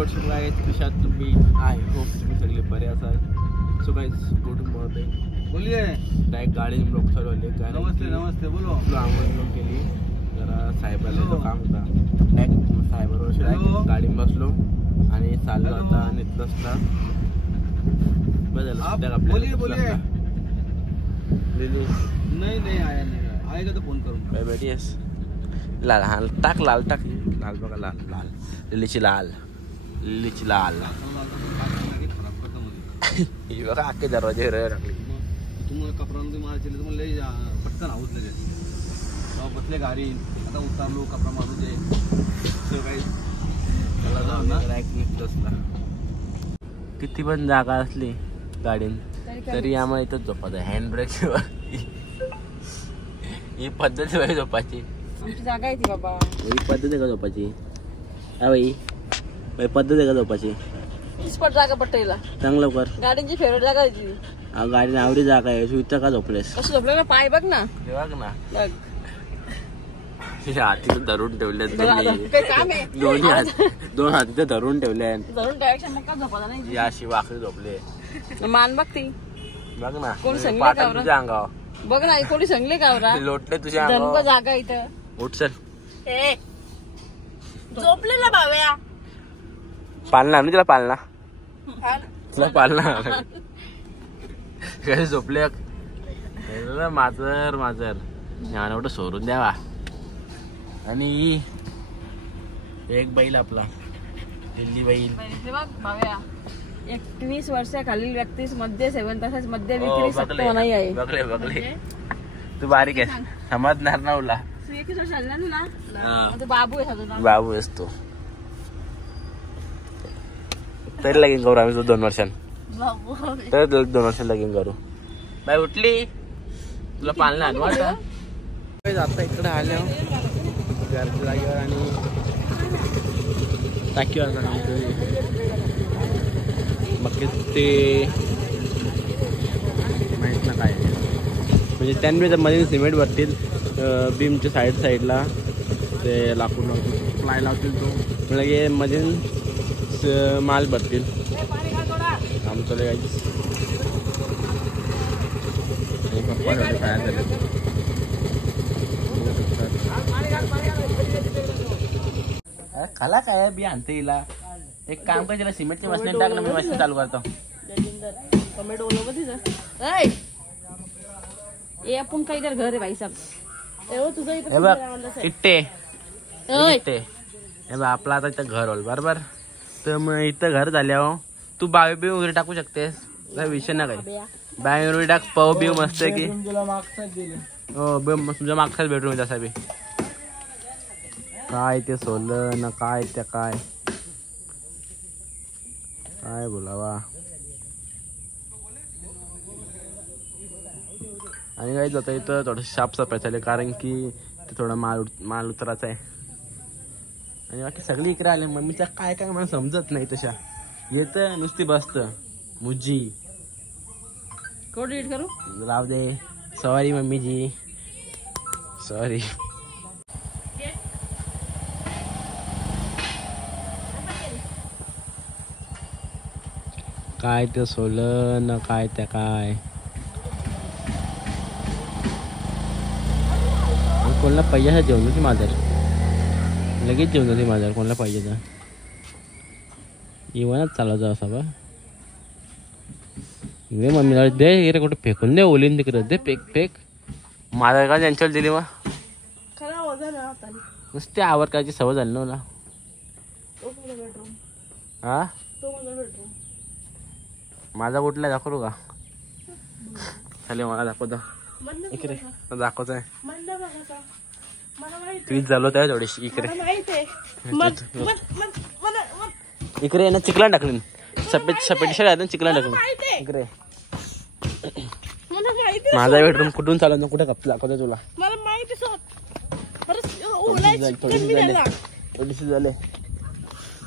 वर्षात काय कशात तुम्ही आय होप तुम्ही सगळे बरे असाल. So guys good morning. बोलिए. डायरेक्ट गाडी लोक चालवले. नमस्ते नमस्ते बोलो. आंघोळ केली जरा साहेबाला काम होता. डायरेक्ट साहेबावर गाडी बसलो आणि चाललो आता आणि तसला बदल बोलिए बोलिए. नहीं नहीं आया नहीं आएगा तो फोन करूँगा. बैठियस लाल हा टाक लाल टाक लाल बघा लाल लाल लिलीची लाल लिलीची लाल ही बघा अख्खे दरवाजे टाकले. तुम्हाला कपड्यांमध्ये मारायचे तर लई पटकन आऊत लगेच तेव्हा बसले गाडी. आता उतारलो कपडा मारू दे. काही त्याला जाऊ ना. किती पण जागा असली गाडीत तरी आम्हाला इथंच झोपायचं. हँडब्रेक ही पद्धत आहे झोपायची. आमची जागा आहे ती बाबा. ही पद्धत आहे का झोपायची? हा बाई पद्धत आहे का झोपायची? स्पॉट जागा पट्टीला चांगलं कर. गाडीची फेवरेट जागा आहे ती. गाडी आवडी जागा आहे. इथं का झोपलेस? कसं झोपलं ना? पाय बघ ना. बघ ना बघ हाती धरून ठेवले. काही काम आहे? दोन हात तिथे धरून ठेवले. धरून डायरेक्शन मग का झोपायला नाही? अशी वाकडी झोपले. मान बघ ती. बघ ना कोण सांगले का तुझ्या अंगावर? बघ ना कोणी सांगले का लोटले तुझ्या धनुका अंगावर. जागा इथं. उठ चल. झोपलेला भाव्या. पालना ना तिला पालना तुला पालना कसे झोपले माजर माजर एवढं सोडून द्यावा. आणि एक बैल आपला दिल्ली बैल. बघ भाव्या 21 वर्षाखालील व्यक्तीस मध्ये सेवन तसेच मध्ये विक्री सक्त नाही आहे. बघले बघले तू बारीक आहे समजणार ना. उला 21 वर्ष झाले ना तुला. बाबू आहे. बाबू असतो तरी लगीन करू आम्ही 2 वर्षांनी. तर 2 वर्षांनी लगीन करू. बाय उठली तुला पालना आणू आता. आता इकडे आल्या घरच्या जागेवर आणि टाकीवर मग ते माहित ना काय म्हणजे त्यांनी मध्ये सिमेंट भरतील बीमच्या साईडला ते लाकूड लावतील प्लाय लावतील. तो म्हणजे मध्ये माल भरतील. आमचं काहीच पप्पा काय झालं खाला काय बी आणते हिला. एक काम कर तिला सिमेंटची मशीन टाकलं मी मशीन चालू करतो. टोमॅटो ए आपण काही तर घर आहे भाई साहेब. तुझं हे बघ इट्टे हे बघ आपला आता इथं घर होल बरोबर. तर मग इथं घर झाल्यावर तू बावी बिव वगैरे टाकू शकतेस. काय विषय ना काही. बावी वगैरे टाक पाव बिव मस्त की हो तुमच्या मागचाच बेडरूम आहे तसा बी. काय ते सोलं ना काय त्या काय काय बोलावा. आणि काही जातं इथं थोडं साफसफाई चालेल कारण की ते थोडा माल उतरायचा आहे. आणि बाकी सगळी इकडे आले. मम्मीच्या काय काय मला समजत नाही तशा येतं नुसती बसतं मुजी. कोड एडिट करू राव दे. Sorry मम्मीजी sorry. काय ते सोलं ना काय त्या काय. कोणाला पाहिजे जेवण होती माझ्या लगेच जेवण होती माझ्या. कोणाला पाहिजे तर इवनच चालायचं असा बा. दे मम्मीला दे इकडे कुठे फेकून दे. ओलीन तिकडे दे फेक फेक. माझ्या का त्यांच्यावर दिली मग नुसते आवडकायची सवय झाली ना मला. हा माझा कुठला दाखवू का? चालेल मला दाखवतो इकडे दाखवतोय. ट्वीट झालो त्या थोडीशी इकडे इकडे ना चिखला टाकली. सफेद सफेद शर्ट चिखला टाकली इकडे. माझा बेडरूम कुठून चालवतो कुठे दाखवतोय तुला. थोडीशी झाले थोडीशी झाले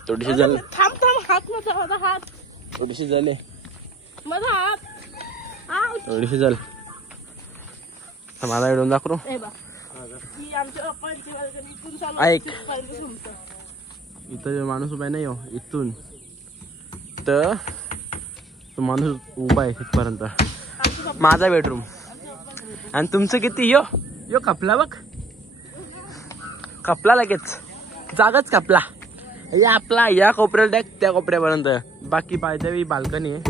थोडीशी झाले थोडीशी झाली. माझा बेडरूम दाखवू ऐक इथं जो माणूस उभा आहे ना इथून तर तो माणूस उभा आहे तिथपर्यंत. माझा बेडरूम. आणि तुमचं किती यो खपला बघ. खपला लगेच. जागाच खपला. या आपला या कोपऱ्याला टाक त्या कोपऱ्यापर्यंत. बाकी पाहिजे ही बाल्कनी आहे.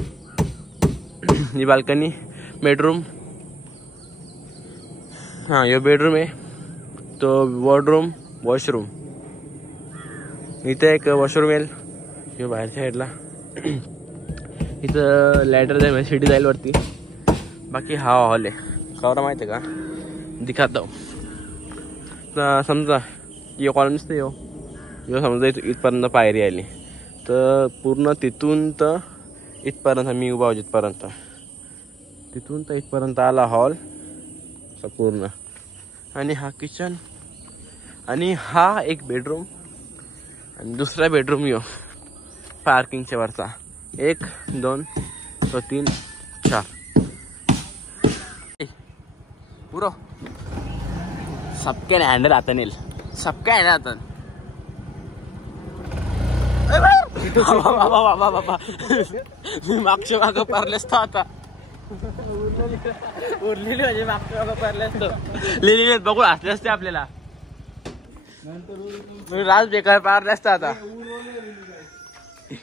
ही बाल्कनी बेडरूम. हां यो बेडरूम आहे. तो वॉर्डरूम वॉशरूम. इथे एक वॉशरूम येईल यो बाहेरच्या साईडला. इथं लॅडर जाईल सिटी जाईल वरती. बाकी हा हॉल आहे. कवरा माहिती आहे का दिखातो. तर समजा यो कॉलम दिसतं यो समजा इथपर्यंत पायरी आली तर पूर्ण तिथून तर इथपर्यंत मी उभा होतो इथपर्यंत. तिथून तर इथपर्यंत आला हॉल पूर्ण. आणि हा किचन आणि हा एक बेडरूम आणि दुसरा बेडरूम यो पार्किंगच्या वरचा. 1 2 3 4 पुरो सबके हँडल आता नेल. सबका हँडल आता बाबा मी मागच्या मागं पारले असतो आता. उरलेली म्हणजे मागच्या मागं पारले असतो. लिहिलेले बघून हसले असते आपल्याला. राज बेकार पारले असतं आता.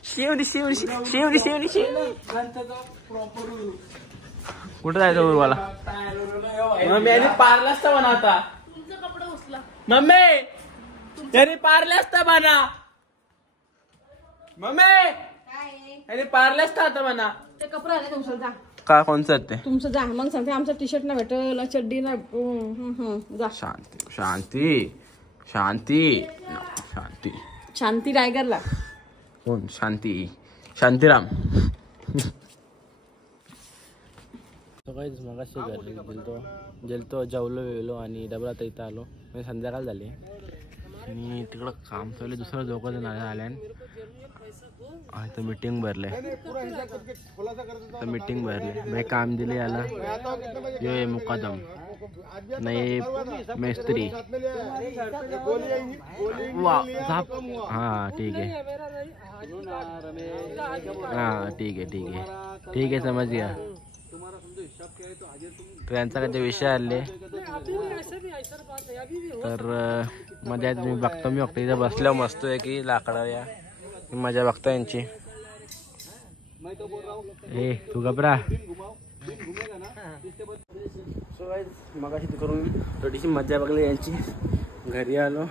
शिवडी शिवडी शिवडी शिवडी शिवडी. कुठं जायचं उरवाला. मम्मी यांनी पारला असता म्हणा आता. मम्मी यांनी पारले असता म्हणा. मम्मी यांनी पारले असता आता म्हणा. ते कपडा आहे तुमचं जा. का कोणचं ते तुमचं जा. मग सांगते आमचं टी शर्ट ना भेटल चड्डी ना जा. शांती शांती शांती शांती शांती रायगरला. कोण शांती शांतीराम. सकाळीच मगाशी घरी गेलतो जेवलो वेवलो आणि डबला तर इथं आलो. म्हणजे संध्याकाळ झाली आणि तिकडं काम चालू. दुसरं दोघं जण आल्यान तर मीटिंग भरले. तर मीटिंग भरले मी काम दिले याला. यो आहे मुकादम नाही मेस्त्री. वा झाप. हां ठीक आहे. हां ठीक आहे ठीक आहे ठीक आहे समज गया. तर यांचा काही विषय आले तर मजा मी बघतो. मी इथं बसल्यावर मस्त आहे की लाकडा या मजा बघतो यांची. ए तू घबरा. मग अशी करून थोडीशी मजा बघली यांची. घरी आलो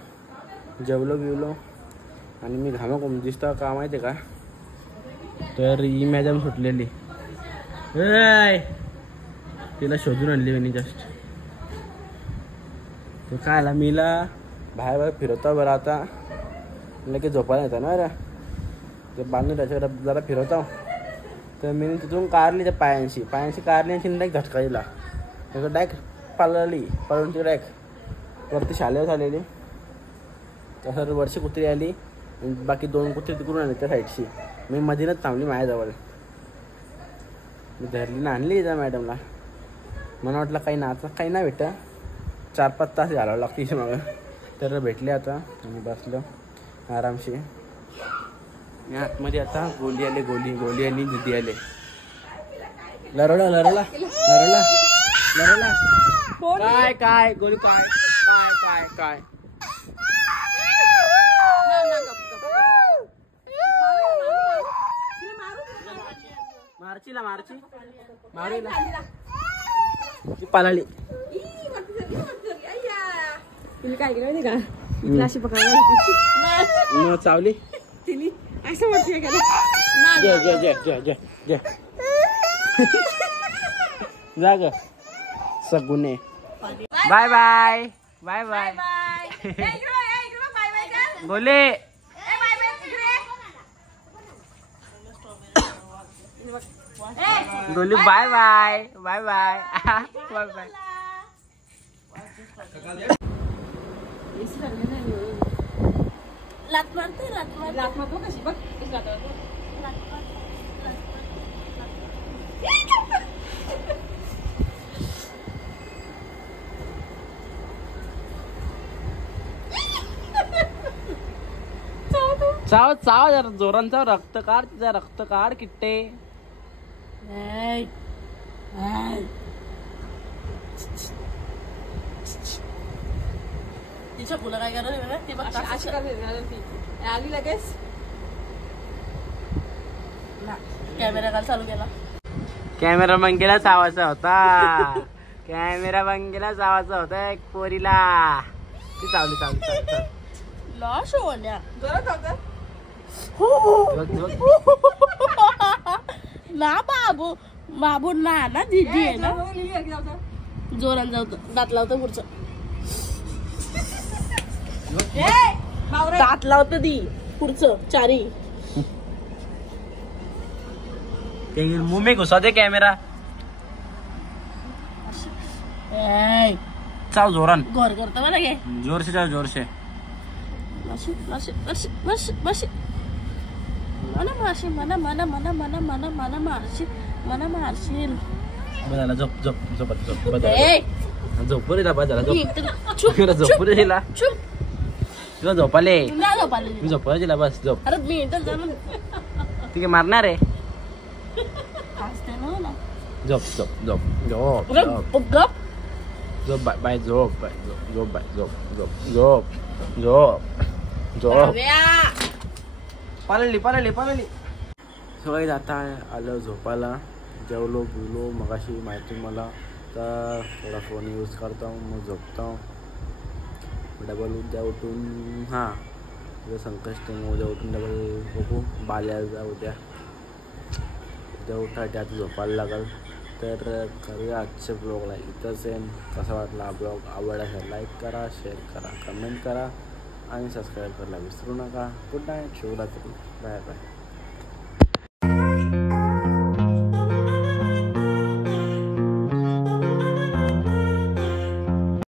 जेवलो बिवलो आणि मी घामा दिसतो का माहिती आहे का. तर ही मॅडम सुटलेली तिला शोधून आणली मी जस्ट. तो काय आला मीला बाहेर फिरवता बरं. आता लगेच झोपायला येतं ना बरं. ते बांधून त्याच्याकडे जरा फिरवता. तर मी तिथून कारली त्या पायांशी कारली आणि डायरेक्ट झटका दिला. त्याचं डायरेक्ट पळून ती डायरेक्ट वरती शालेवर झालेली. तसं वरची कुत्री आली बाकी 2 कुत्री तिकडून आले त्या साईडशी. मी मधीनच थांबली माझ्याजवळ. मी धरली ना आणली त्या मॅडमला. मला वाटलं काही नाही भेटतं. 4-5 तास घालावं लागतं तिच्या मागं. तर भेटले आता आणि बसलो आरामशी. आतमध्ये आता गोली आली निधी आले. लरवला काय गोली काय मारीला पालाली. तिने काय केलं माहिती का. तिला अशी पकडा चावली तिने असं वाटते का. जा ग सगुने. बाय बाय बाय बाय बोले. Golu bye bye bye bye bye bye. लात मारतो कशी बघ. चाव चाव जरा जोरान चाव, रक्त काढ तिचा, रक्त काढ किट्टे. तिच्या फुलं काय करत ती बघ आली लगेच. कॅमेरा काल चालू केला. कॅमेरा मंगेला चावायचा होता, कॅमेरा मंगेला चावायचा होता एक पोरीला. ती चावली चावली चावली. लॉस होण्या ना बाबू बाबू ना दीदी आहे ना. जोरान जाऊ दात लावतो पुढचं. दात लावतं दी पुढचं चारी. मुंह में घुसा दे कॅमेरा. चाव जोरान, घर करतो बरं घे. जोर से चाव, जोर से. माशी माशी माशी माशी माशी मला माशी मला मला मला मला मला मला मारशील मला मारशील. बदला झोप झोप झोप झोप ए झोप रे बदला झोप. चुप झोप रे तिला, चुप तुला झोपाले. तुला झोपाले मी झोपला तिला, बस झोप. अरे मी तर जाणून ठीक आहे, मारणार आहे. असते ना. झोप झोप झोप झोप गप गप झोप बाय बाय झोप बाय झोप झोप बाय झोप झोप झोप झोप झोप. पालली पालली पालली. सगळे जाता आलं झोपायला. जेवलो बिवलो मगाशी माहिती मला. तर थोडा फोन यूज करता हूँ, मग झोपता हूँ. डबल उद्या उठून हां उद्या संकष्टी, उद्या उठून डबल बघू बाल्या जा उद्या. उद्या उठायचे आता झोपायला लागल. तर करूया आजच्या ब्लॉगला इथंच आहे. कसा वाटला हा ब्लॉग? आवडला लाईक करा, शेअर करा, कमेंट करा आणि सबस्क्राईब करायला विसरू नका. Good night, Shivratri, bye bye.